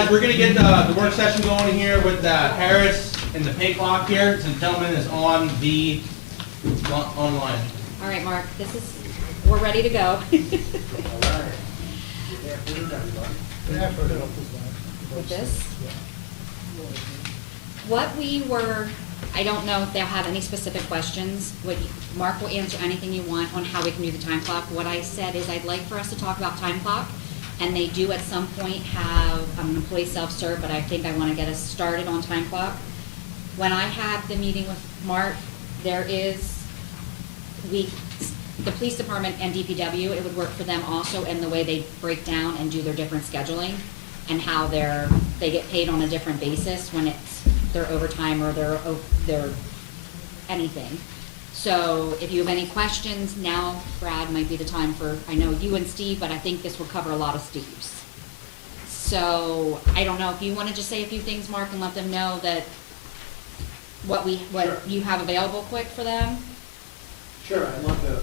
guys, we're gonna get the work session going here with Harris and the pay clock here. The gentleman is on the online. All right, Mark, we're ready to go. All right. Good afternoon, everybody. Good afternoon. With this. I don't know if they'll have any specific questions. Mark will answer anything you want on how we can do the time clock. What I said is I'd like for us to talk about time clock, and they do at some point have an employee self-serve, but I think I want to get us started on time clock. When I had the meeting with Mark, the police department and DPW, it would work for them also in the way they break down and do their different scheduling and how they get paid on a different basis when it's their overtime or their anything. So if you have any questions, now, Brad, might be the time I know you and Steve, but I think this will cover a lot of Steve's. So I don't know if you want to just say a few things, Mark, and let them know that what Sure. you have available quick for them. Sure, I'd love to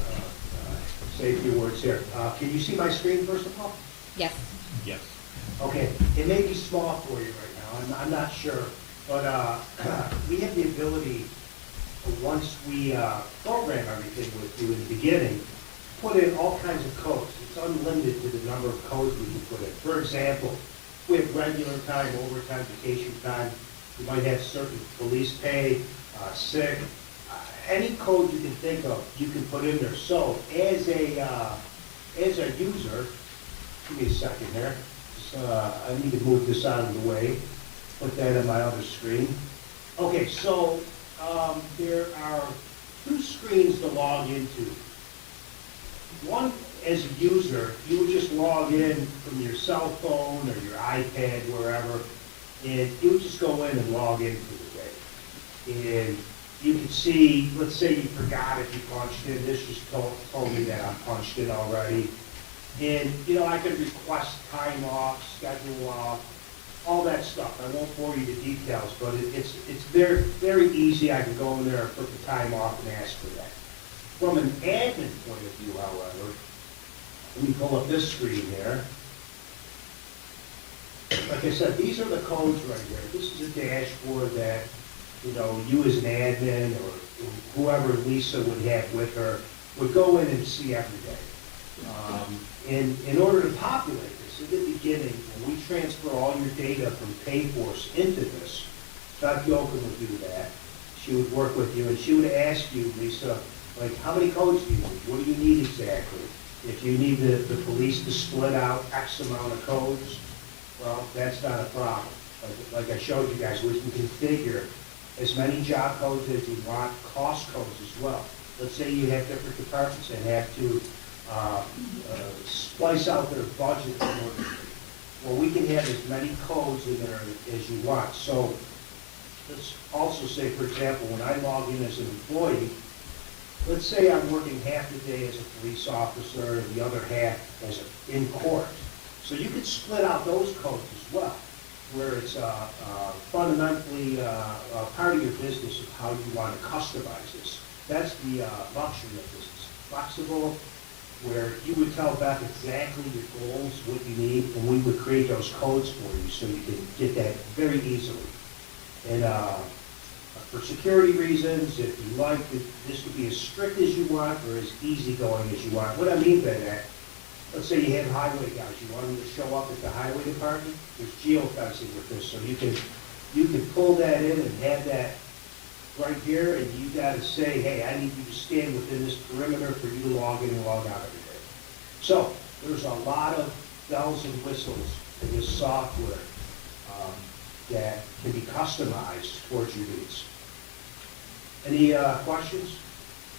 say a few words here. Can you see my screen first of all? Yes. Yes. Okay, it may be small for you right now, I'm not sure, but we have the ability, once we program everything with you in the beginning, put in all kinds of codes. It's unlimited to the number of codes we can put in. For example, we have regular time, overtime, vacation time. We might have certain police pay, sick, any code you can think of, you can put in there. So as a user, give me a second here. I need to move this out of the way. Put that on my other screen. Okay, so there are two screens to log into. One, as a user, you would just log in from your cell phone or your iPad, wherever, and you would just go in and log in for the day. And you can see, let's say you forgot if you punched in, this just told me that I'm punched in already. And, I could request time off, schedule off, all that stuff. I won't bore you with details, but it's very, very easy. I can go in there and put the time off and ask for that. From an admin point of view, however, let me pull up this screen here. Like I said, these are the codes right here. This is a dashboard that, you as an admin or whoever Lisa would have with her would go in and see every day. In order to populate this, at the beginning, when we transfer all your data from Payforce into this, Dr. Yoakum would do that. She would work with you, and she would ask you, Lisa, like, how many codes do you need? What do you need exactly? If you need the police to split out X amount of codes, well, that's not a problem. Like I showed you guys, we can configure as many job codes as you want, cost codes as well. Let's say you have different departments that have to splice out their budget in order. Well, we can have as many codes in there as you want. So let's also say, for example, when I log in as an employee, let's say I'm working half the day as a police officer and the other half in court. So you could split out those codes as well, where it's fundamentally part of your business of how you want to customize this. That's the luxury of this. It's flexible, where you would tell Beth exactly your goals, what you need, and we would create those codes for you so you can get that very easily. And for security reasons, if you like, this would be as strict as you want or as easygoing as you want. What I mean by that, let's say you have highway guys, you want them to show up at the highway department, there's geofencing with this, so you can pull that in and have that right here, and you got to say, hey, I need you to stand within this perimeter for you to log in and log out every day. So there's a lot of bells and whistles in this software that can be customized towards your needs. Any questions?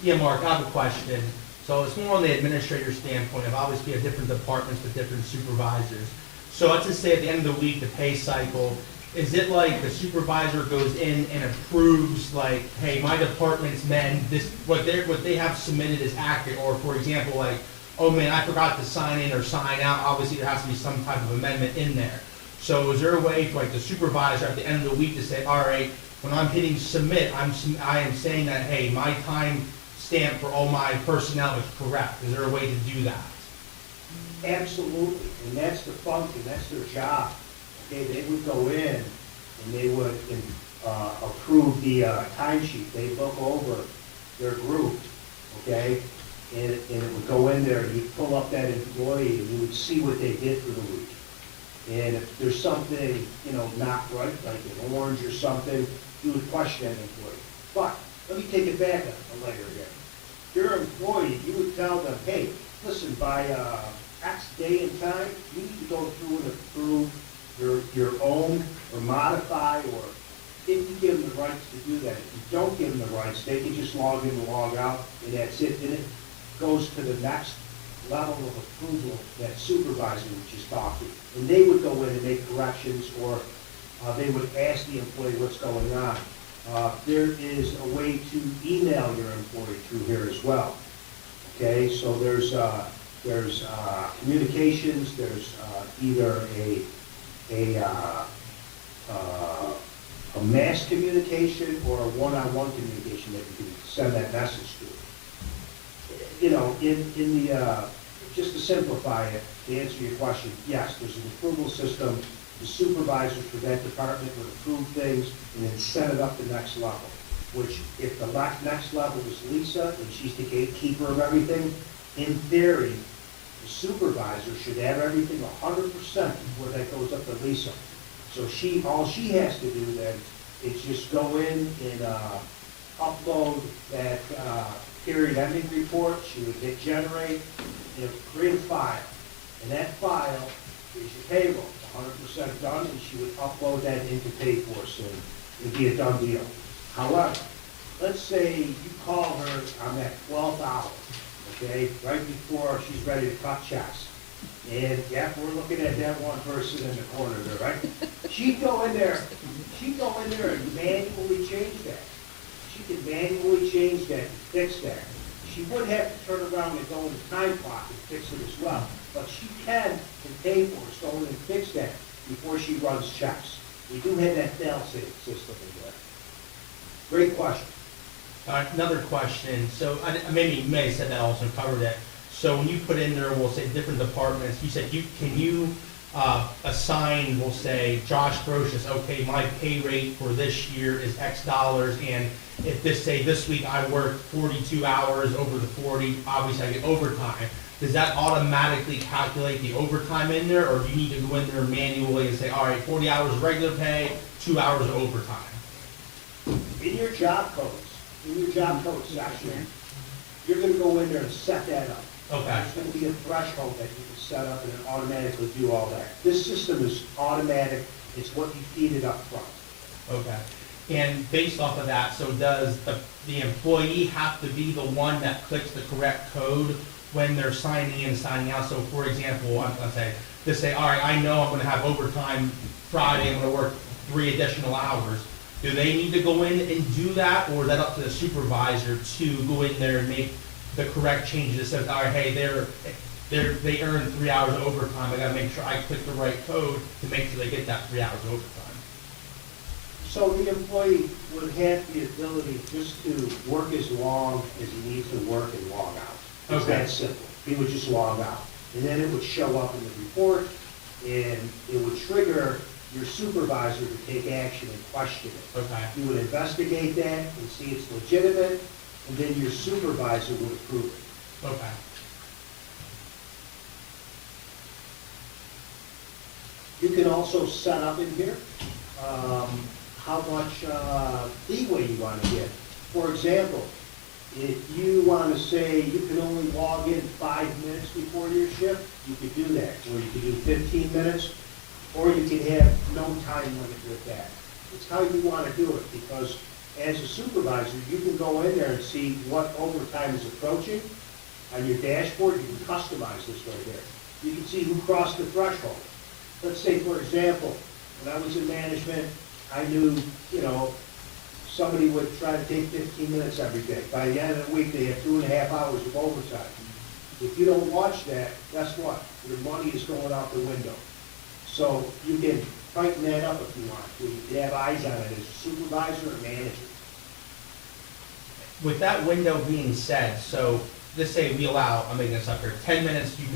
Yeah, Mark, I have a question. So it's more on the administrator standpoint of obviously you have different departments with different supervisors. So let's just say at the end of the week, the pay cycle, is it like the supervisor goes in and approves like, hey, my department's men, this what they have submitted is accurate, or for example, like, oh man, I forgot to sign in or sign out, obviously there has to be some type of amendment in there. So is there a way for like the supervisor at the end of the week to say, all right, when I'm hitting submit, I am saying that, hey, my time stamp for all my personnel is correct. Is there a way to do that? Absolutely, and that's the function, that's their job. okay, they would go in and they would approve the timesheet. They'd look over their group, okay? And it would go in there, and you'd pull up that employee, and you would see what they did for the week. And if there's something, not right, like an orange or something, you would question that employee. But, let me take it back a layer here. Your employee, you would tell them, hey, listen, by X day and time, you need to go through and approve your own, or modify, or if you give them the rights to do that. If you don't give them the rights, they can just log in and log out, and that's it. Then it goes to the next level of approval, that supervisor was just talking. And they would go in and make corrections, or they would ask the employee what's going on. There is a way to email your employee through here as well. Okay, so there's communications, there's either a mass communication or a one-on-one communication that you can send that message to. In the, just to simplify it, to answer your question, yes, there's an approval system. The supervisors for that department would approve things and then set it up the next level, which if the next level is Lisa and she's the gatekeeper of everything, in theory, the supervisor should have everything 100% before that goes up to Lisa. So all she has to do then is just go in and upload that period ending report. She would hit generate, and it would create a file. And that file is your payroll, 100% done, and she would upload that into Payforce, and it'd be a done deal. However, let's say you call her on that 12th hour, okay, right before she's ready to cut checks. And yeah, we're looking at that one person in the corner there, right? She'd go in there and manually change that. She could manually change that and fix that. She would have to turn around and go in the time clock and fix it as well. But she can, in Payforce, go in and fix that before she runs checks. We do have that fail-safe system in there. Great question. Another question, so maybe you may have said that also covered it. So when you put in there, we'll say different departments, you said can you assign, we'll say, Josh Grocius, okay, my pay rate for this year is X dollars, and if this week I worked 42 hours over the 40, obviously I get overtime. Does that automatically calculate the overtime in there, or do you need to go in there manually and say, all right, 40 hours of regular pay, 2 hours of overtime? In your job codes section, you're gonna go in there and set that up. Okay. There's gonna be a threshold that you can set up and it automatically do all that. This system is automatic, it's what you feed it up front. Okay. And based off of that, so does the employee have to be the one that clicks the correct code when they're signing in and signing out? So for example, I'm gonna say, all right, I know I'm gonna have overtime Friday, I'm gonna work 3 additional hours. Do they need to go in and do that, or is that up to the supervisor to go in there and make the correct changes? It says, all right, hey, they earn 3 hours of overtime, I gotta make sure I click the right code to make sure they get that 3 hours of overtime. So the employee would have the ability just to work as long as he needs to work and log out. It's that simple. He would just log out. And then it would show up in the report, and it would trigger your supervisor to take action and question it. Okay. You would investigate that and see it's legitimate, and then your supervisor would approve it. Okay. You can also set up in here how much leeway you want to get. For example, if you want to say you can only log in 5 minutes before your shift, you could do that. Or you could do 15 minutes, or you can have no time limit with that. It's how you want to do it, because as a supervisor, you can go in there and see what overtime is approaching. On your dashboard, you can customize this right there. You can see who crossed the threshold. Let's say, for example, when I was in management, I knew, somebody would try to take 15 minutes every day. By the end of the week, they have 2.5 hours of overtime. If you don't watch that, guess what? Your money is going out the window. So you can tighten that up if you want to. You can have eyes on it as a supervisor or manager. With that window being said, so let's say we allow, I'm making this up here, 10 minutes you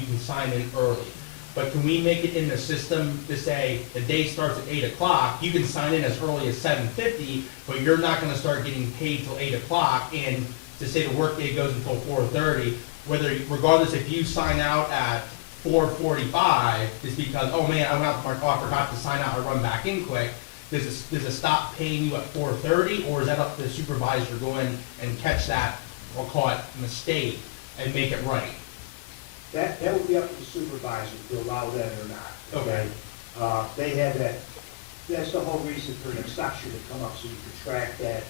can sign in early. but can we make it in the system to say the day starts at 8 o'clock, you can sign in as early as 7:50, but you're not gonna start getting paid till 8 o'clock, and to say the workday goes until 4:30, regardless if you sign out at 4:45, is because, oh man, I went out to my car, forgot to sign out, I run back in quick, does it stop paying you at 4:30, or is that up to the supervisor to go in and catch that, we'll call it mistake, and make it right? That would be up to the supervisor to allow that or not. Okay. They have that, that's the whole reason for an exception to come up, so you can track that.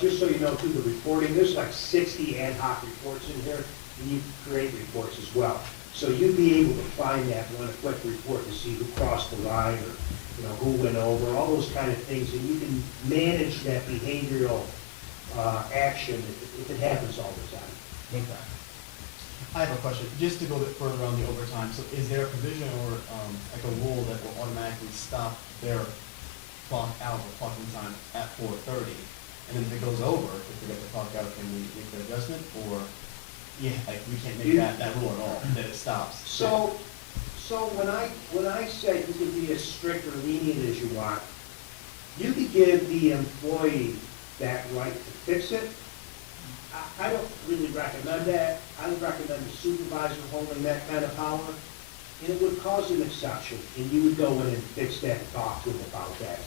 Just so you know, through the reporting, there's like 60 ad hoc reports in here, and you can create reports as well. So you'd be able to find that one quick report to see who crossed the line, or, you know, who went over, all those kind of things, and you can manage that behavioral action if it happens all the time. Okay. I have a question, just to go a bit further on the overtime. So is there a provision or like a rule that will automatically stop their clock out or clocking time at 4:30? And then if it goes over, if they get the clock out, can we make the adjustment? Or, yeah, like we can't make that rule at all, that it stops? So when I say you can be as strict or lenient as you want, you could give the employee that right to fix it. I don't really recommend that. I would recommend the supervisor holding that kind of power. And it would cause an exception, and you would go in and fix that and talk to them about that.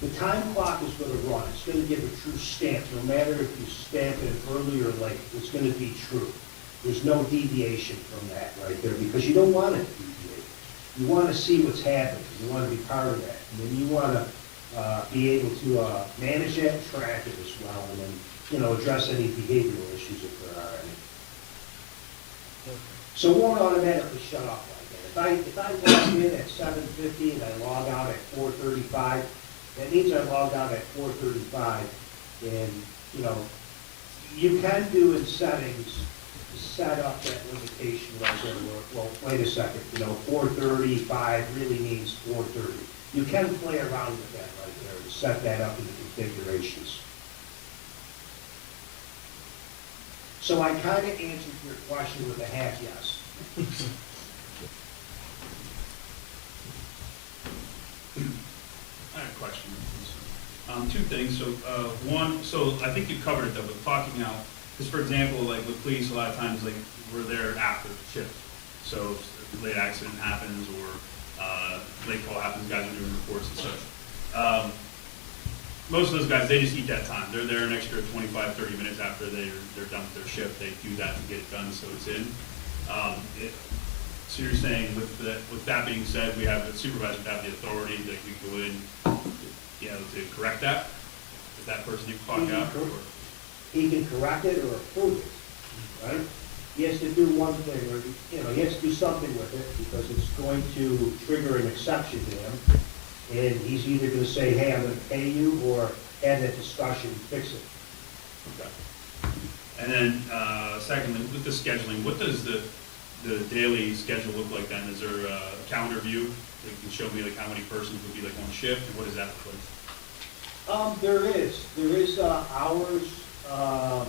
The time clock is going to run. It's going to give a true stamp, no matter if you stamp it early or late. It's going to be true. There's no deviation from that right there, because you don't want it to deviate. You want to see what's happening. You want to be part of that. And then you want to be able to manage that, track it as well, and then, you know, address any behavioral issues if there are any. So it won't automatically shut off like that. If I log in at 7:50 and I log out at 4:35, that means I logged out at 4:35, and, you know, you can do in settings to set up that limitation right there. Well, wait a second, you know, 4:35 really means 4:30. You can play around with that right there and set that up in the configurations. So I kind of answered your question with a half yes. I have a question. Two things. So, one, so I think you covered it though, with clocking out. Because for example, like with police, a lot of times, like, we're there after shift. So if a late accident happens or late call happens, guys are doing reports and such. Most of those guys, they just eat that time. They're there an extra 25, 30 minutes after they're done with their shift. They do that to get it done so it's in. So you're saying with that being said, we have the supervisor have the authority that we go in, you know, to correct that? If that person didn't clock out? Or? He can correct it or approve it, right? He has to do one thing, or, you know, he has to do something with it, because it's going to trigger an exception to him. And he's either going to say, hey, I'm going to pay you, or have that discussion and fix it. Okay. And then, secondly, with the scheduling, what does the daily schedule look like then? Is there a calendar view that can show me like how many persons would be like on shift, and what does that look like? There is hours. Let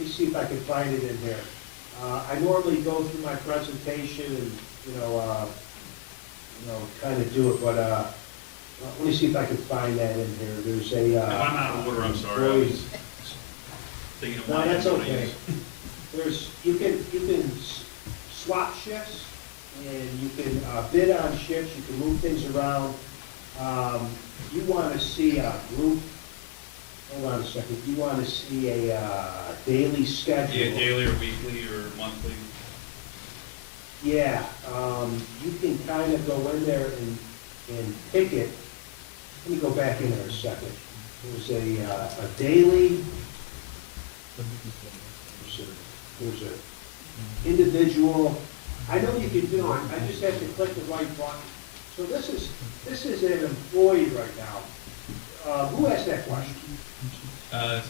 me see if I can find it in there. I normally go through my presentation and, you know, kind of do it, but let me see if I can find that in here. There's a. If I'm out of order, I'm sorry. I was thinking of No, one. that's okay. You can swap shifts, and you can bid on shifts. You can move things around. You want to see a group. Hold on a second. You want to see a daily schedule. Yeah, daily or weekly or monthly. Yeah, you can kind of go in there and pick it. Let me go back in there a second. There's a daily, there's a individual. I know you can do it. I just have to click the right button. So this is an employee right now. Who asked that question?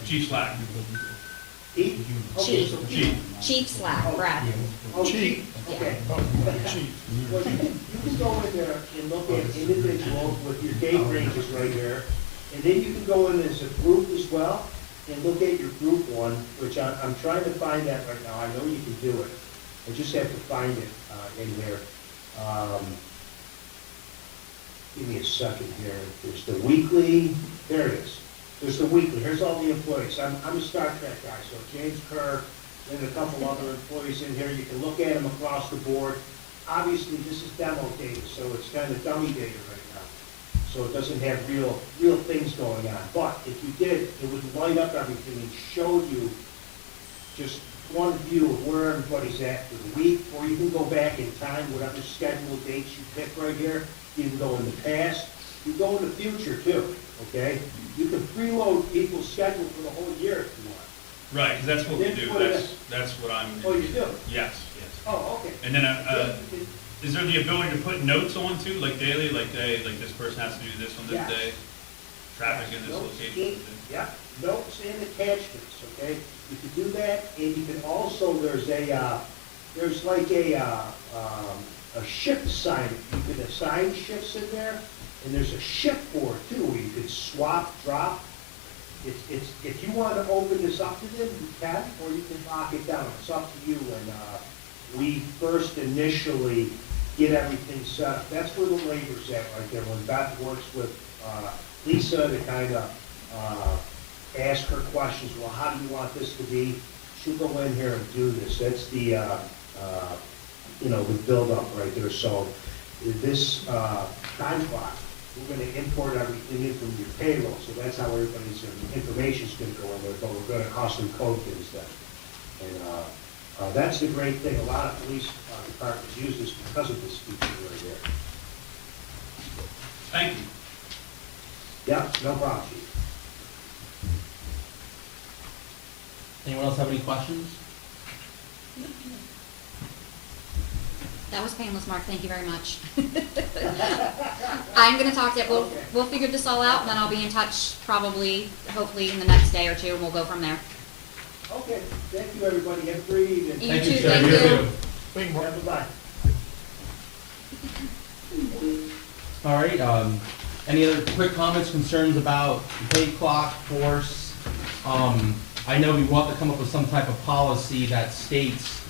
Chief Slack. He? Okay, so Chief. Chief Slack, Brad. Oh, Chief, okay. Well, you can go in there and look at individuals with your date ranges right here, and then you can go in as a group as well, and look at your group one, which I'm trying to find that right now. I know you can do it. I just have to find it in here. Give me a second here. There's the weekly, there it is. There's the weekly, here's all the employees. I'm a Star Trek guy, so James Kerr, and a couple other employees in here. You can look at them across the board. Obviously, this is demo data, so it's kind of dummy data right now. So it doesn't have real things going on. But if you did, it would light up everything and show you just one view of where everybody's at for the week, or you can go back in time, whatever scheduled dates you pick right here. You can go in the past, you can go in the future too, okay? You can preload people's schedule for the whole year if you want. Right, because that's what we do, that's what I'm. Oh, you do? Yes, yes. Oh, okay. And then, is there the ability to put notes on too, like daily, like this person has to do this on this Yes. day? Traffic in this Notes location? Yeah, notes and attachments, okay? You can do that, and you can also, there's like a shift assignment. You can assign shifts in there, and there's a shift board too, where you can swap, drop. If you want to open this up to them, you can, or you can lock it down. It's up to you. And we first initially get everything set up. That's where the labor's at right there. When Beth works with Lisa to kind of ask her questions, well, how do you want this to be? She'll go in here and do this. That's the, the build-up right there. So this time clock, we're going to import everything in from your payroll. So that's how everybody's information's going to go in there, but we're going to custom code things then. And that's the great thing. A lot of police departments use this because of this feature right there. Thank you. Yeah, no problem, Chief. Anyone else have any questions? That was painless, Mark, thank you very much. I'm gonna talk to, we'll figure this all out, and then I'll be in touch probably, hopefully in the next day or two, and we'll go from there. Okay, thank you, everybody. Have a great evening. You Thank you, too, sir. thank You you. too. Bye-bye. All right, any other quick comments, concerns about the pay clock, force? I know we want to come up with some type of policy that states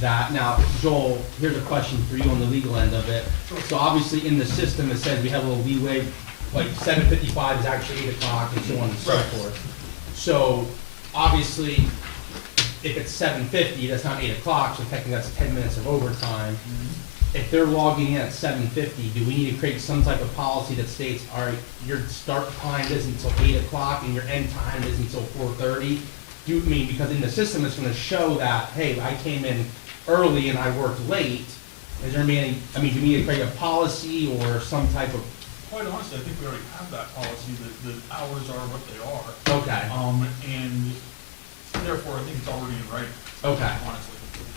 that. Now, Joel, here's a question for you on the legal end of it. So obviously in the system, it says we have a little leeway, like 7:55 is actually 8 o'clock and so on and so Right. forth. So obviously, if it's 7:50, that's not 8 o'clock, so technically that's 10 minutes of overtime. If they're logging in at 7:50, do we need to create some type of policy that states, all right, your start time isn't until 8 o'clock and your end time isn't until 4:30? Because in the system, it's gonna show that, hey, I came in early and I worked late. Is there any, do we need to create a policy or some type of? Quite honestly, I think we already have that policy, that the hours are what they are. Okay, And therefore, I think it's already in writing, okay, honestly.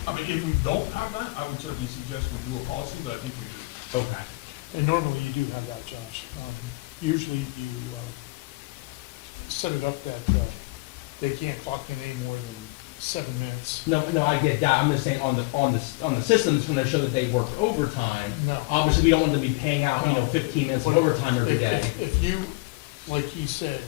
I mean, if we don't have that, I would certainly suggest we do a policy, but I think we do. okay. And normally you do have that, Josh. Usually you set it up that they can't clock in any more than 7 minutes. No, I get that. I'm just saying on the system, it's gonna show that they worked overtime. No. Obviously, we don't want them to be paying out, No. 15 minutes of But overtime every If- day. If you, like he said,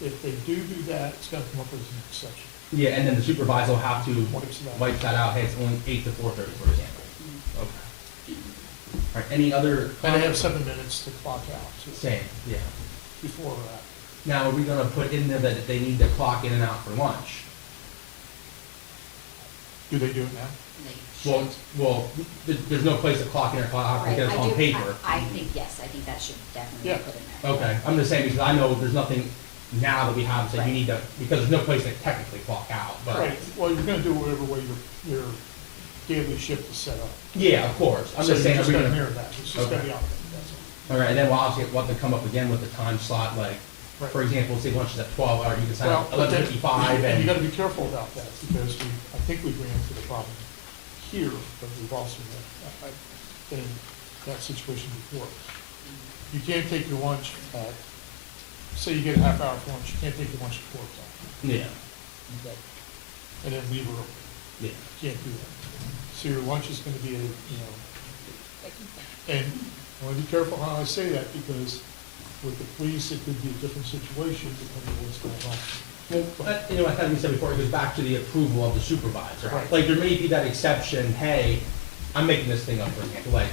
if they do that, it's gotta come up as an exception. Yeah, and then the supervisor will have to Wipes that out. wipe that out, hey, it's only 8 to 4:30, for example. Okay. All right, any other? And they have 7 minutes to clock out, so Same, yeah. before or after. Now, are we gonna put in there that they need to clock in and out for lunch? Do they do it now? Well, there's no place to clock in or clock out Right, because it's I on do- paper. I think, yes, I think that should definitely Yeah. be put in there. Okay, I'm just saying, because I know there's nothing now that we have, so you Right. need to, because there's no place to technically clock out, but. Right, well, you're gonna do whatever way your daily shift is set up. Yeah, of course, I'm So just you saying, are just we gotta gonna? mirror that, it's just gotta be out there, that's all. All right, and then we'll obviously want to come up again with the time slot, like, Right. for example, say lunch is at 12, or you can sign Well, up but then- 11:55 And you gotta and, be careful about that, because I think we ran into the problem here, but we've also been in that situation before. You can't take your lunch at, say you get a half hour for lunch, you can't take your lunch at 4 o'clock. yeah, Okay. And then leave early, yeah. you can't do that. So your lunch is gonna be, and I wanna be careful how I say that, because with the police, it could be a different situation depending on what's going on. Well, I kind of said before, it goes back to the approval of the supervisor. Right. Like, there may be that exception, hey, I'm making this thing up, for example, like,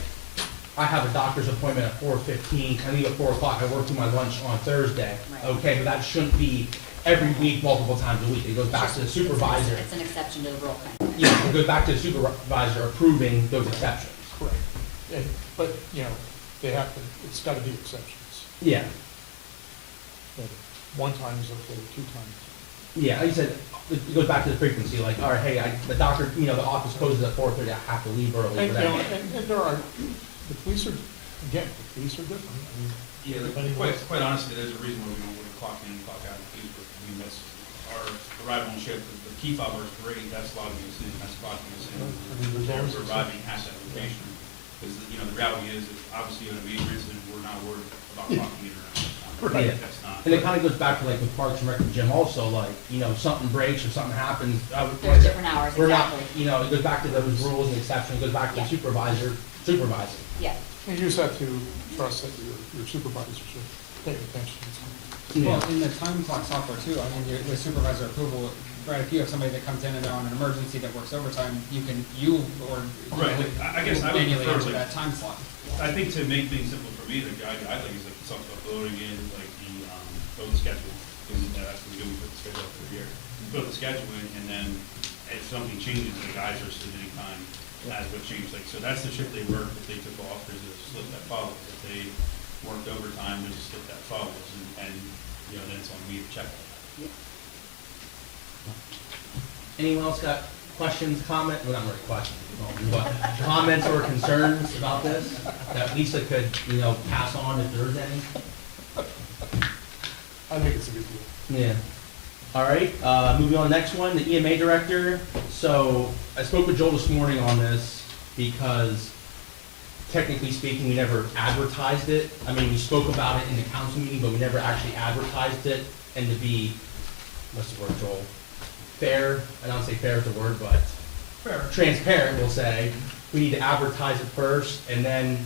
I have a doctor's appointment at 4:15, I leave at 4 o'clock, I work through my lunch on Thursday. Right. Okay, but that shouldn't be every week, multiple times a week. It goes back to the supervisor. It's an exception to the rule kind of. Yeah, it goes back to the supervisor approving those exceptions. Correct. And, but, you know, they have to, it's gotta be exceptions. Yeah, And one time is okay, two times. yeah, like you said, it goes back to the frequency, like, all right, hey, the doctor, you know, the office closes at 4:30, I have to leave early And, for you know, that. and there are, the police are, again, the police are different. I mean, Yeah, depending on quite, what's- quite honestly, there's a reason why we don't want to clock in and clock out. I mean, that's our arrival on shift, the key fob is great, that's logging us in, that's clocking us in. I mean, there's always We're arriving at that location. Because, you know, the reality is, if obviously in a major incident, we're not worried about clocking it around. Right. That's not. And it kind of goes back to like the Parks and Rec and Gym also, like, you know, something breaks or something happens. There's different hours, We're not, exactly. you know, it goes back to those rules and exceptions, it goes back to the Yeah. supervisor supervising. Yeah, You just have to trust that your supervisors are paying attention. Well, in the time clock software too, I mean, with supervisor approval, right, if you have somebody that comes in and they're on an emergency that works overtime, you or. Right, I guess I would manually prefer, enter like- that time slot. I think to make things simple for me, the guide I think is like something about loading in, like the, load schedule, because that's what we do, we put the schedule up for the year. We put the schedule in, and then if something changes, the guys are submitting time as what changed, like, so that's the shift they work, if they took off, there's a slip that follows. If they worked overtime, there's a slip that follows, and, you know, then it's on me to check all that. Anyone else got questions, comment, well, not really questions, but comments or concerns about this that Lisa could, you know, pass on if there's any? I think it's a good deal. Yeah. All right, moving on, next one, the EMA Director. So I spoke with Joel this morning on this because technically speaking, we never advertised it. I mean, we spoke about it in the council meeting, but we never actually advertised it. And to be, what's the word, Joel? Fair, I don't say fair is the word, but Fair. transparent, we'll say. We need to advertise it first, and then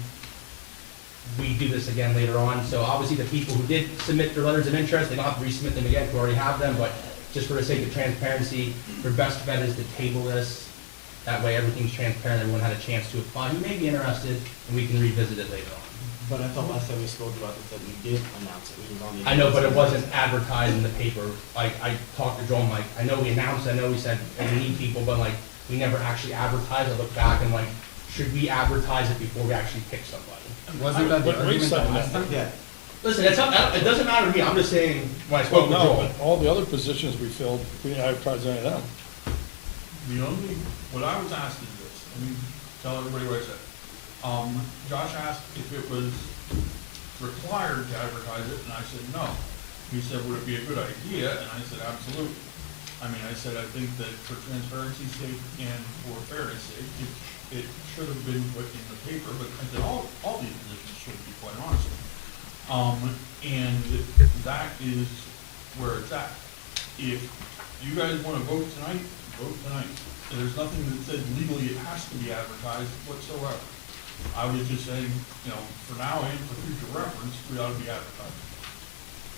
we do this again later on. So obviously, the people who did submit their letters of interest, they don't have to resubmit them again, we already have them, but just for the sake of transparency, your best bet is to table this. That way, everything's transparent, everyone had a chance to apply, who may be interested, and we can revisit it later on. But I thought last time we spoke about this, that we did announce it, we was on the. I know, but it wasn't advertised in the paper. Like, I talked to Joel, I'm like, I know we announced, I know we said, we need people, but like, we never actually advertised. I look back and like, should we advertise it before we actually pick somebody? Wasn't that the But wait a argument that second, last time? Yeah. Listen, it's not, it doesn't matter to me, I'm just saying, when I Well, spoke with no, Joel. but all the other positions we filled, we didn't advertise any of them. The only, what I was asked is this, let me tell everybody what I said. Josh asked if it was required to advertise it, and I said no. He said, would it be a good idea? And I said, absolutely. I mean, I said, I think that for transparency's sake and for fairness sake, it should have been put in the paper, but I said, all these positions should be, quite honestly. And that is where it's at. If you guys wanna vote tonight, vote tonight. There's nothing that says legally it has to be advertised whatsoever. I was just saying, you know, for now and for future reference, we ought to be advertising.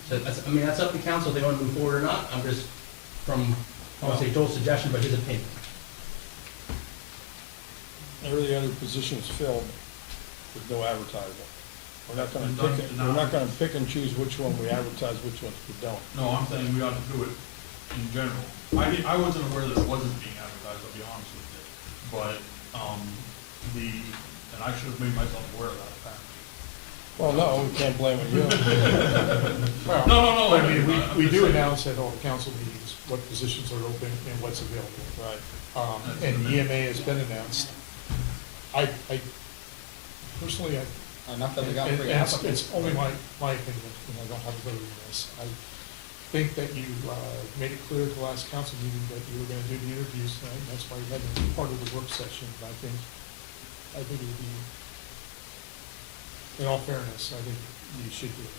So that's, I mean, that's up to council if they want to move forward or not. I'm just, from, I don't want to say Joel's suggestion, but his opinion. Every other position is filled with no advertising. We're not gonna And pick, none- we're not gonna pick and choose which one we advertise, which ones we don't. No, I'm saying we ought to do it in general. I wasn't aware that it wasn't being advertised, I'll be honest with you. But, and I should have made myself aware of that, apparently. Well, no, we can't blame it you. Well, No, I mean, I'm we just do saying. announce at all the council meetings what positions are open and what's available. Right. And EMA has been announced. I personally, Enough that we got and free it's applicants. only my opinion, and I don't have a vote on this. I think that you made it clear at the last council meeting that you were gonna do the interviews tonight, and that's why you had them part of the work session. But I think it would be, in all fairness, I think you should do it.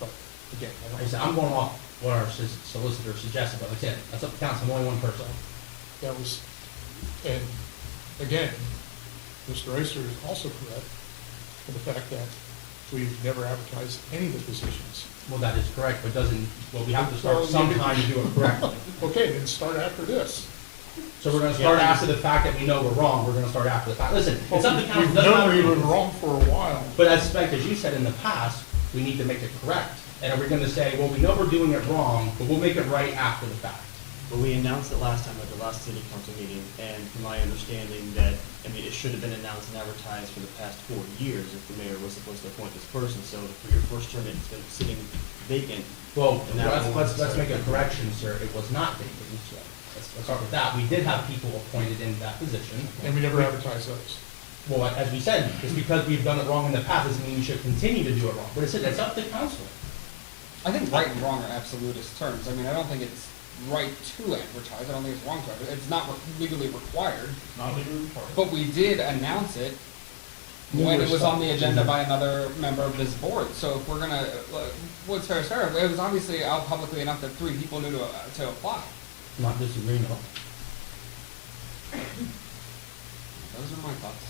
But again, I Like I said, don't, I'm going off what our solicitor suggested, but like I said, that's up to council, I'm only one person. that was, and again, Mr. Oyster is also correct for the fact that we've never advertised any of the positions. Well, that is correct, but doesn't, well, we have to Well, start sometime to do it correctly. Okay, then start after this. So we're gonna start after the fact that we know we're wrong, we're gonna start after the fact. Listen, it's up to council, We've doesn't known we were matter. wrong for a while. But as you said in the past, we need to make it correct. And are we gonna say, well, we know we're doing it wrong, but we'll make it right after the fact? But we announced it last time at the last city council meeting, and from my understanding that, I mean, it should have been announced and advertised for the past 4 years if the mayor was supposed to appoint this person, so for your first term, it's been sitting vacant. Well, And now we want let's to make a start- correction, sir. It was not vacant. Let's start with that. We did have people appointed into that position. And we never advertised those. Well, as we said, just because we've done it wrong in the past doesn't mean we should continue to do it wrong. But it's up to council. I think right and wrong are absolutist terms. I mean, I don't think it's right to advertise. I don't think it's wrong to advertise. It's not legally required. Not legally required. But we did announce it when it was on the agenda by another member of this board. So if we're gonna, what's fair is fair. It was obviously out publicly enough that 3 people knew to apply. Not disagreeing at all. Those are my thoughts.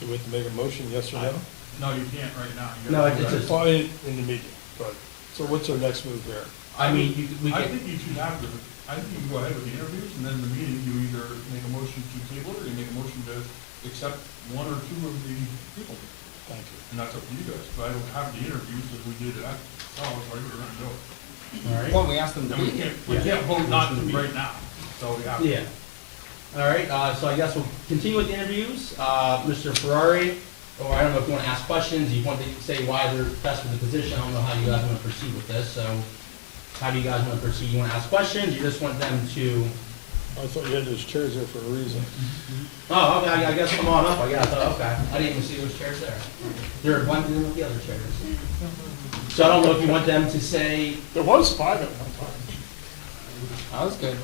Do we have to make a motion, yes or no? No, you can't right now. You No, gotta do it's that. just- Well, in the meeting, but, so what's our next move there? I mean, we I can, think you should have to, I think you can go ahead with the interviews, and then in the meeting, you either make a motion to table it, or you make a motion to accept 1 or 2 of the people. Thank you. And that's up to you guys, but I don't have the interviews as we did at, oh, sorry, we're gonna do it. all right. Well, we asked them to And we be. can't vote not to right now, so we have to. Yeah. All right, so I guess we'll continue with the interviews. Mr. Ferrari, or I don't know if you want to ask questions, you want to say why they're best for the position. I don't know how you guys want to proceed with this, so how do you guys want to proceed? You want to ask questions, you just want them to, I thought you had those chairs there for a reason. oh, okay, I guess come on up, I guess, oh, okay. I didn't even see those chairs there. They're blended in with the other chairs. So I don't know if you want them to say, There was 5 at one time. That was good.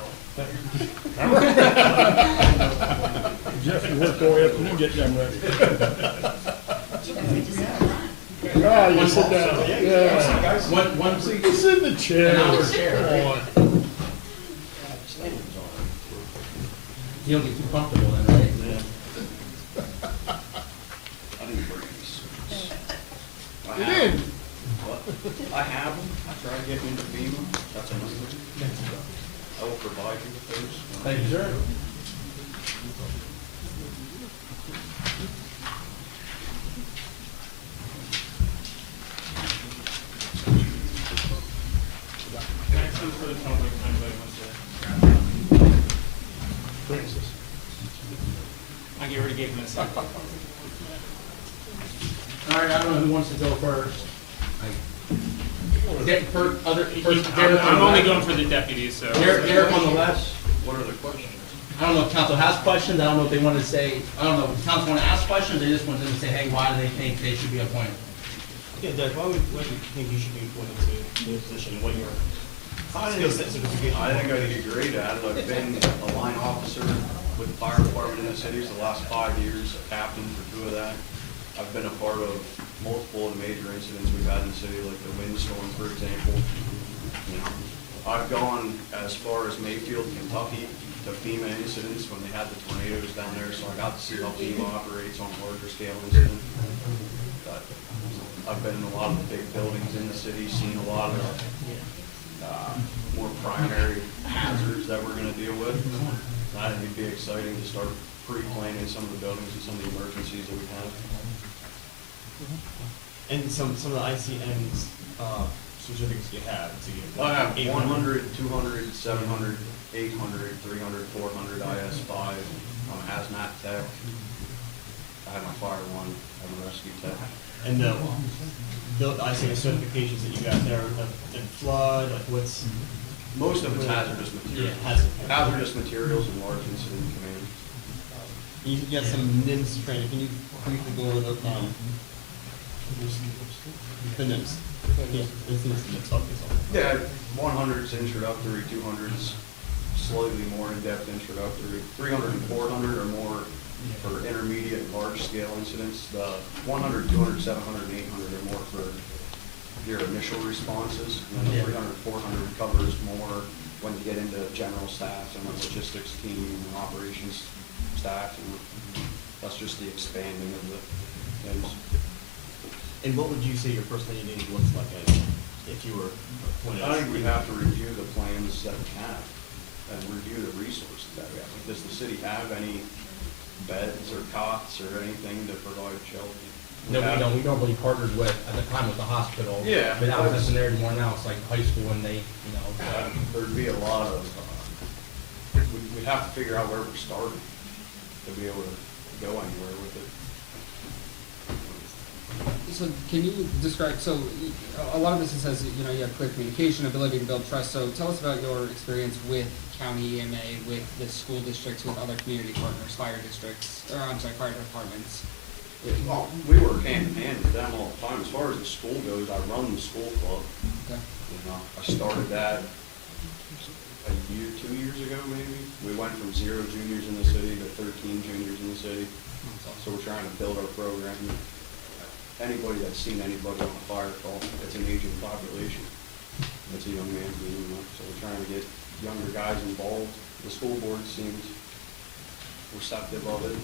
Jeff, you worked all afternoon getting them ready. Ah, you sit down, yeah. one, Sit in the chair. An hour chair. Come on. you don't get too comfortable then, right? I didn't bring these. I You have did. them. What? I have them. I tried getting into FEMA. That's another thing. I will provide you with those. Thank you, sir. I already gave him a second. All right, I don't know who wants to go first. I'm only going for the deputies, so. Derrick on the left. What are the questions? I don't know if council has questions, I don't know if they want to say, I don't know, if council want to ask questions, they just want them to say, hey, why do they think they should be appointed? Yeah, Derek, why do you think you should be appointed to the position? What your skill set certification? I think I'd be great at it. I've been a line officer with the fire department in the city for the last 5 years, a captain for 2 of that. I've been a part of multiple of the major incidents we've had in the city, like the windstorm, for example. You know, I've gone as far as Mayfield, Kentucky, to FEMA incidents when they had the tornadoes down there, so I got to see how FEMA operates on larger scale incidents. But I've been in a lot of the big buildings in the city, seen a lot of more primary hazards that we're gonna deal with. I think it'd be exciting to start pre-planning some of the buildings and some of the emergencies that we have. And some of the ICN's certificates you have to give. I have 800. 100, 200, 700, 800, 300, 400, IS5, hazmat tech. I have my fire one, I have a rescue tech. And the ICN certifications that you got there, in flood, like what's? Most of it's hazardous materials. Hazardous materials and large incident command. You got some NIMS training, can you briefly go over the NIMS? Yeah, it's NIMS, okay, so. Yeah, 100's introductory, 200's slightly more in-depth introductory. 300 and 400 are more for intermediate and large-scale incidents. The 100, 200, 700, and 800 are more for your initial responses. And then the 300, 400 covers more when you get into general staff and the logistics team and operations staff. And that's just the expanding of the things. And what would you say your personal unit looks like if you were appointed? I think we have to review the plans that we have. and review the resources that we have. Like, does the city have any beds or cots or anything to provide shelter? No, we normally partnered with, at the time with the hospital. Yeah. But that wasn't there anymore. Now it's like high school when they, There'd be a lot of, we'd have to figure out where we're starting to be able to go anywhere with it. So can you describe, so a lot of this it says, you know, you have clear communication, ability to build trust, so tell us about your experience with county EMA, with the school districts, with other community partners, fire districts, or I'm sorry, fire departments. Well, we work hand in hand with them all the time. As far as the school goes, I run the school club. Okay. You know, I started that a year, 2 years ago maybe. We went from 0 juniors in the city to 13 juniors in the city. So we're trying to build our program. Anybody that's seen anybody on a fire call, it's an aging population. It's a young man being, so we're trying to get younger guys involved. The school board seems receptive of it.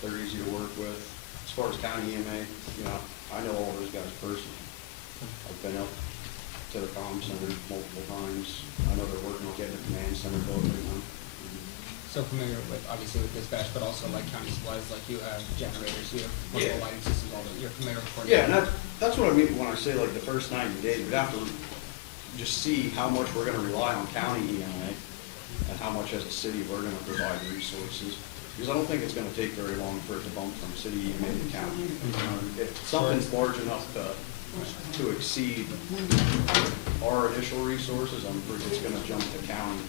They're easy to work with. As far as county EMA, you know, I know all those guys personally. I've been up to the comm center multiple times. I know they're working on getting a command center built right now. So familiar with, obviously with dispatch, but also like county supplies, like you have generators, you have mobile lighting systems, all that, you're familiar with coordinating. Yeah, and that's what I mean when I say like the first 90 days, we'd have to just see how much we're gonna rely on county EMA and how much as a city we're gonna provide resources. Because I don't think it's gonna take very long for it to bump from city EMA to county. If something's large enough to exceed our initial resources, I'm pretty, it's gonna jump to county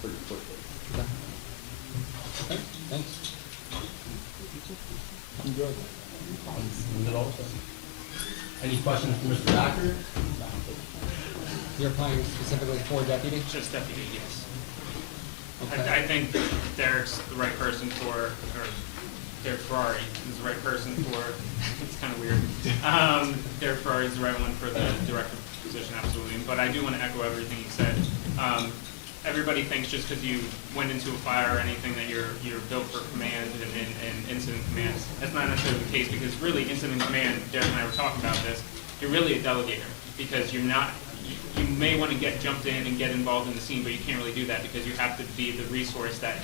pretty quickly. Okay. Okay, thanks. I'm good. Any questions for Mr. Backer? You're applying specifically for deputy? Just deputy, yes. Okay. I think Derrick's the right person for, or Derrick Ferrari is the right person for, it's kind of weird. Derrick Ferrari is the right one for the director position, absolutely. But I do want to echo everything you said. Everybody thinks just because you went into a fire or anything that you're built for command and incident command. That's not necessarily the case, because really incident command, Derrick and I were talking about this, you're really a delegator, because you're not, you may want to get jumped in and get involved in the scene, but you can't really do that because you have to be the resource that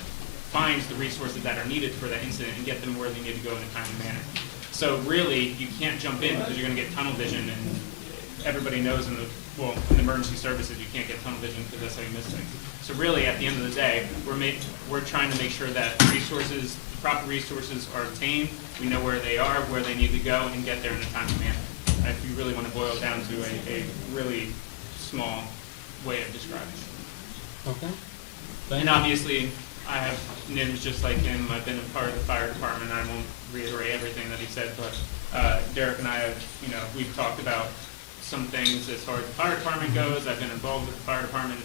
finds the resources that are needed for that incident and get them where they need to go in a timely manner. So really, you can't jump in because you're going to get tunnel vision, and everybody knows in the emergency services, you can't get tunnel vision because that's how you miss things. So really, at the end of the day, we're trying to make sure that resources, the proper resources are obtained. We know where they are, where they need to go, and get there in a timely manner. If you really want to boil it down to a really small way of describing it. Okay. And obviously, I have NIMS just like him. I've been a part of the fire department. I won't reiterate everything that he said, but Derrick and I have, we've talked about some things as far as the fire department goes. I've been involved with the fire department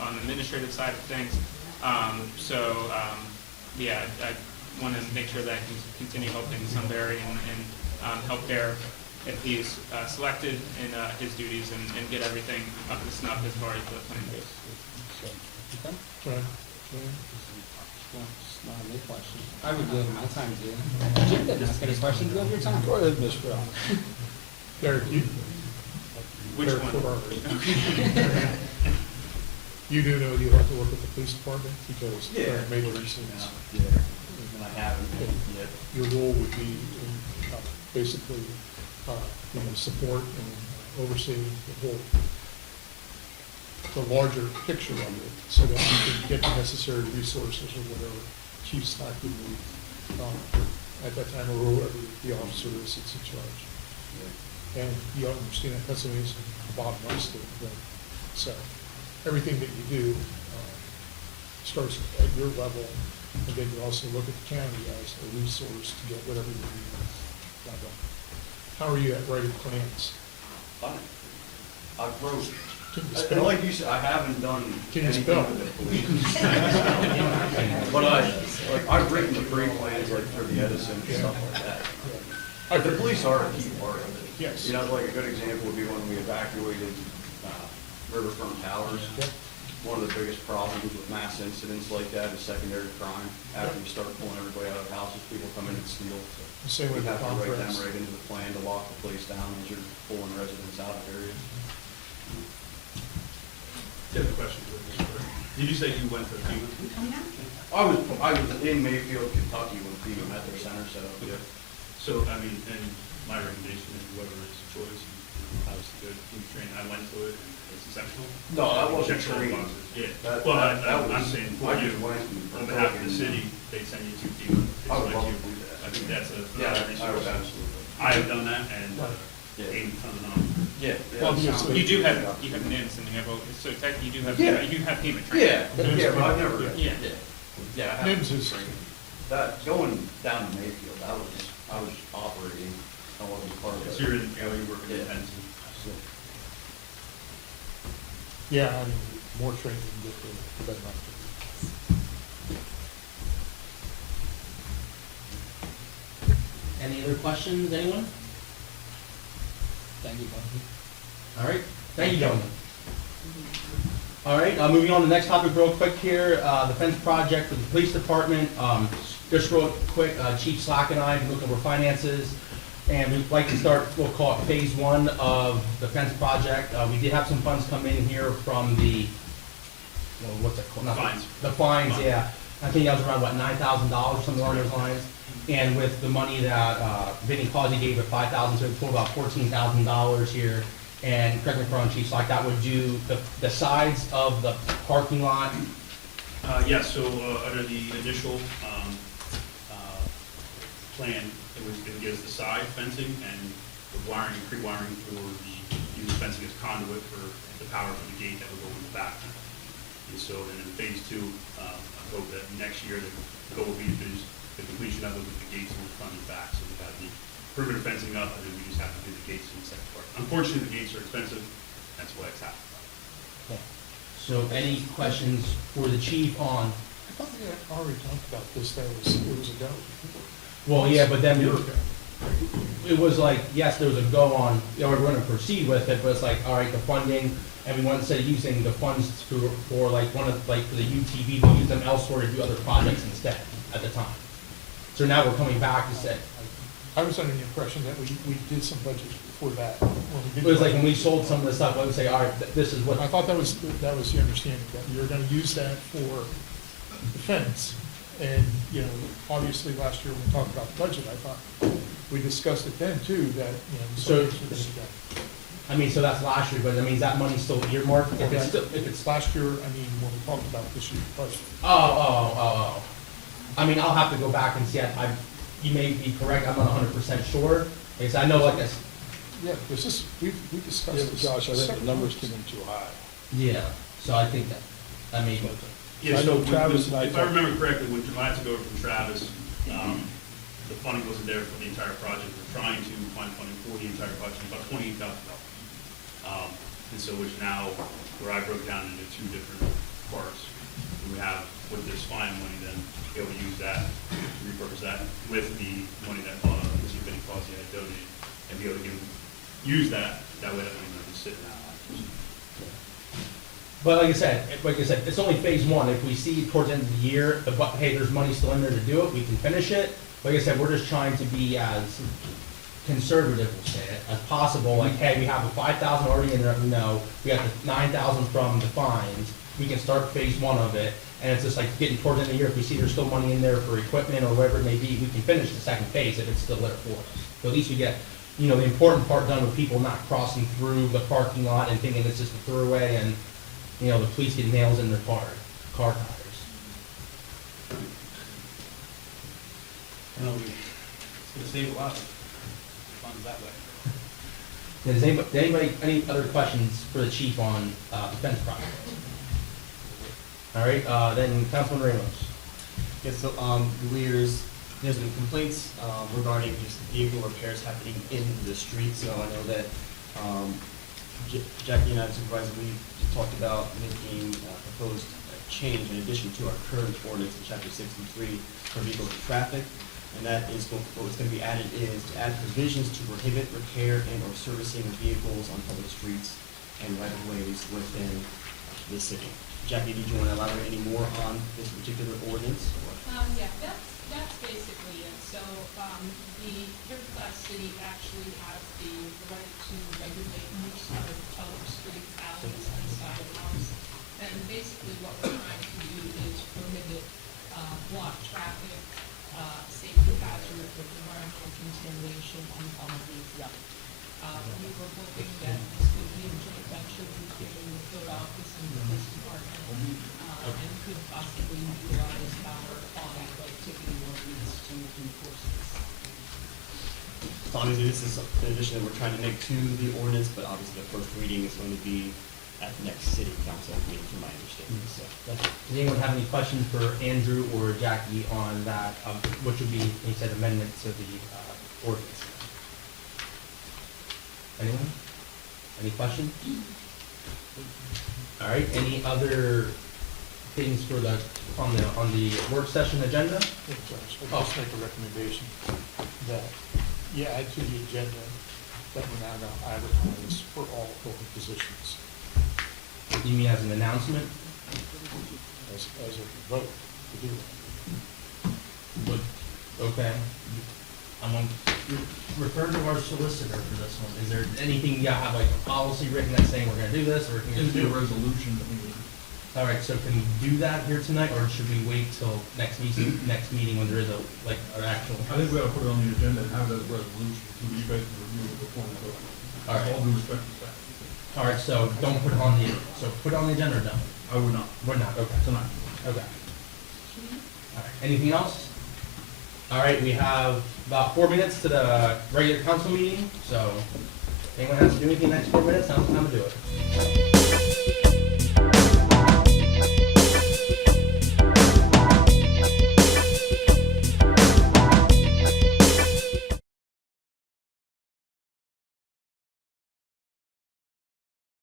on the administrative side of things. Yeah, I want to make sure that I can continue helping Sunbury and help Derrick if he's selected in his duties and get everything up to snuff as far as the plan goes. Okay. Right. Well, it's not a new question. I would give my time to you. Jim didn't ask any questions. You have your time. Go ahead, Ms. Brown. Derrick, you. Which Derrick one? Ferrari. You do know you have to work with the police department because Yeah. there are major incidents. Yeah, and I haven't yet. Your role would be basically, support and oversee the larger picture of it, so that you can get the necessary resources or whatever chief staff would need at that time, or whoever the officer is that's in charge. And you understand that Pennsylvania's the bottom line state, right? So everything that you do starts at your level, and then you also look at the county as a resource to get whatever you need. How are you at writing plans? I wrote, Can you and spell? like you said, I haven't done Can you anything spell? with the police. But I've written the pre-plans like for the Edison and stuff like that. I've The heard- police are a key part of it. Yes. Like a good example would be when we evacuated Riverfront Towers. Yep. One of the biggest problems with mass incidents like that is secondary crime. After you start pulling everybody out of houses, people come in and steal. So The same we with the have to write them conference. right into the plan to lock the place down as you're pulling residents out of areas. Do you have a question for Mr. Burke? Did you say you went to FEMA? I was in Mayfield, Kentucky when FEMA had their center set up. Yeah. So, I mean, and my recommendation is whoever is the choice, obviously good, you train, I went to it, and it's exceptional. No, I wasn't Check all the trained. boxes. Yeah, That- well, that I'm was- saying I for you, just went and on behalf of the partook in- city, they send you to FEMA. They I would select love you. to do that. I think that's a Yeah, phenomenal I would resource. absolutely. I have done that, and, Yeah. gained a ton of knowledge. Yeah. Well, yeah. because- You do have NIMS and you have, so technically you do have, Yeah. you have FEMA training. Yeah, but I never, Yeah. yeah. I NIMS haven't is- trained. That, going down to Mayfield, I was operating, I wasn't part of it. So you're in, you work in Yeah. defense. Yeah, I mean, more training than get the better not. Any other questions, anyone? Thank you, Bob. All right, thank you, gentlemen. All right, moving on to the next topic real quick here, the fence project for the police department. Just real quick, Chief Slack and I have been looking over finances, and we'd like to start, we'll call it phase one of the fence project. We did have some funds come in here from the, well, what's it called? Not the- Fines. The fines, yeah. I think that was around, what, $9,000, something along those lines. And with the money that Vinnie Causey gave of $5,000, so it's total about $14,000 here. And correct me if I'm wrong, Chief, so like that would do the sides of the parking lot. Yes, so under the initial plan, it gives the side fencing and the wiring, pre-wiring for the, use fencing as conduit for the power from the gate that would go in the back. And so then in phase two, I hope that next year the goal will be to finish the completion of it with the gates in the front and back. So we have the perimeter fencing up, and then we just have to do the gates in the second part. Unfortunately, the gates are expensive, that's why it's happening. So any questions for the chief on, I thought we had already talked about this, it was a go. well, yeah, but then Year ago. it was like, yes, there was a go on, you know, we're gonna proceed with it, but it's like, all right, the funding, and we want to say using the funds for like one of, like for the UTV, we use them elsewhere to do other projects instead at the time. So now we're coming back to say, I was under the impression that we did some budget for that. When we it did was like budget. when we sold some of the stuff, I would say, all right, this is what, I thought that was the understanding, that you're gonna use that for the fence. And, you know, obviously last year when we talked about the budget, I thought, we discussed it then too, that, you know, So- some things were gonna be done. I mean, so that's last year, but I mean, is that money still earmarked? If it's still, If it's last year, I mean, when we talked about this year's budget. Oh. I mean, I'll have to go back and see, you may be correct, I'm not 100% sure, because I know, like, Yeah, this is, we discussed Yeah, this. but Josh, I think several the numbers times. came in too high. yeah, so I think that, I mean, Yeah, I so know Travis and I if I talked- remember correctly, when I took over from Travis, the funding wasn't there for the entire project. We're trying to find funding for the entire project, about $28,000. And so which now, where I broke down into two different parts, we have with this fine money, then be able to use that, repurpose that with the money that Mr. Vinnie Clausy had donated, and be able to use that way that money doesn't sit now. but like I said, it's only phase one. If we see towards the end of the year, hey, there's money still in there to do it, we can finish it. Like I said, we're just trying to be as conservative, we'll say it, as possible. Like, hey, we have the 5,000 already in there, no, we got the 9,000 from the fines, we can start phase one of it, and it's just like getting towards the end of the year, if we see there's still money in there for equipment or whatever it may be, we can finish the second phase if it's still there for us. So at least we get, you know, the important part done with people not crossing through the parking lot and thinking it's just a throughway, and, you know, the police get nails in their car tires. It's gonna save a lot of funds that way. Does anybody, any other questions for the chief on the fence project? All right, then Councilman Ramos. Yes, so, there's been complaints, regarding just vehicle repairs happening in the street, so I know that, Jackie and I, Supervisor, we talked about making a proposed change in addition to our current ordinance in chapter 63 for vehicles and traffic, and that is, what's gonna be added is to add provisions to prohibit repair and or servicing of vehicles on public streets and right-of-ways within the city. Jackie, did you want to elaborate any more on this particular ordinance? Yeah, that's basically it. So, here class city actually has the right to regulate use of public streets, alleys, and sidewalks. And basically what we're trying So obviously, this is an addition that we're trying to make to the ordinance, but obviously the first reading is going to be at the next city council meeting, from my understanding, so that's it. Does anyone have any questions for Andrew or Jackie on that, which would be, he said, amendment to the ordinance? Anyone? Any questions? All right, any other things for the, on the work session agenda? Yeah, Josh, I'd just make a recommendation that you add to the agenda that we're now going to advertise for all open positions You mean as an announcement? as a vote to do that. What, okay. Refer to our solicitor for this one. Is there anything, you have like a policy written that's saying we're gonna do this, or can we It'd just be do a it? resolution that we would, All right, so can we do that here tonight, or should we wait till next meeting when there is a, like, an actual? I think we ought to put it on the agenda and have it as a resolution, so you guys can review it before we vote. All right. All due respect to staff. All right, so don't put it on the, so put it on the agenda or don't? I would not, We're not, okay. tonight. Okay. All right, anything else? All right, we have about 4 minutes to the regular council meeting, so if anyone has to do anything next 4 minutes, now's the time to do it.